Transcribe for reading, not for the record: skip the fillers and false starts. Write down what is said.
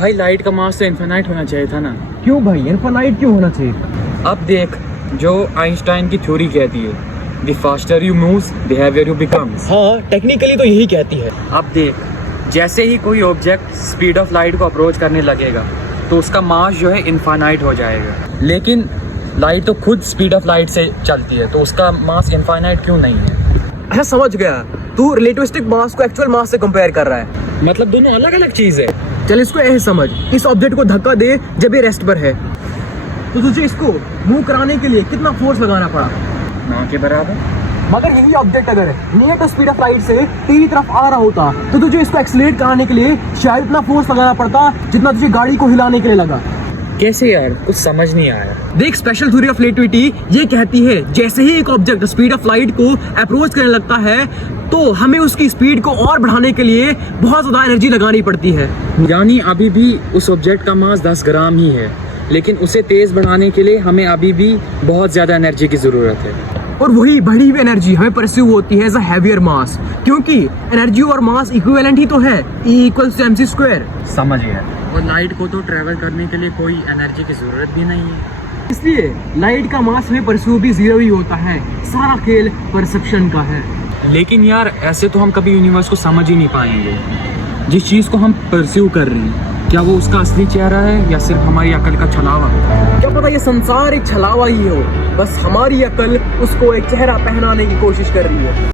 भाई लाइट का मास तो इन्फिनाइट होना चाहिए था ना। क्यों भाई, इनफाइनाइट क्यों होना चाहिए? अब देख, जो आइंस्टाइन की थ्योरी कहती है, the faster you moves the heavier U becomes. हाँ, टेक्निकली तो यही कहती है। अब देख, जैसे ही कोई ऑब्जेक्ट स्पीड ऑफ लाइट को अप्रोच करने लगेगा तो उसका मास जो है इनफाइनाइट हो जाएगा। लेकिन लाइट तो खुद स्पीड ऑफ लाइट से चलती है, तो उसका मास इनफाइनाइट क्यों नहीं है? अच्छा, समझ गया। तू रिलेटिविस्टिक मास को एक्चुअल मास से कंपेयर कर रहा है। मतलब दोनों अलग अलग चीज है। चल इसको ऐसे समझ, इस ऑब्जेक्ट को धक्का दे जब ये रेस्ट पर है, तो तुझे इसको मूव कराने के लिए कितना फोर्स लगाना पड़ा? ना के बराबर। मगर यही ऑब्जेक्ट अगर near to speed of light से तेरी तरफ आ रहा होता तो तुझे इसको एक्सीलरेट कराने के लिए शायद इतना फोर्स लगाना पड़ता जितना तुझे गाड़ी को हिलाने के लिए लगा। कैसे यार, कुछ समझ नहीं आया। देख, स्पेशल थ्योरी ऑफ रिलेटिविटी ये कहती है जैसे ही एक ऑब्जेक्ट स्पीड ऑफ लाइट को अप्रोच करने लगता है तो हमें उसकी स्पीड को और बढ़ाने के लिए बहुत ज्यादा एनर्जी लगानी पड़ती है। यानी अभी भी उस ऑब्जेक्ट का मास 10 ग्राम ही है, लेकिन उसे तेज बढ़ाने के लिए हमें अभी भी बहुत ज्यादा एनर्जी की जरूरत है। और वही बढ़ी हुई एनर्जी हमें परस्यू होती है एज अ हैवियर मास, क्योंकि एनर्जी और मास इक्विवेलेंट ही तो है, E = mc²। समझ गया। और लाइट को तो ट्रेवल करने के लिए कोई एनर्जी की जरूरत भी नहीं है, इसलिए लाइट का मास हमें परस्यू भी जीरो ही होता है। सारा खेल परसेप्शन का है। लेकिन यार ऐसे तो हम कभी यूनिवर्स को समझ ही नहीं पाएंगे। जिस चीज को हम परस्यू कर रहे हैं, क्या वो उसका असली चेहरा है या सिर्फ हमारी अकल का छलावा? क्या पता ये संसार एक छलावा ही हो, बस हमारी अकल उसको एक चेहरा पहनाने की कोशिश कर रही है।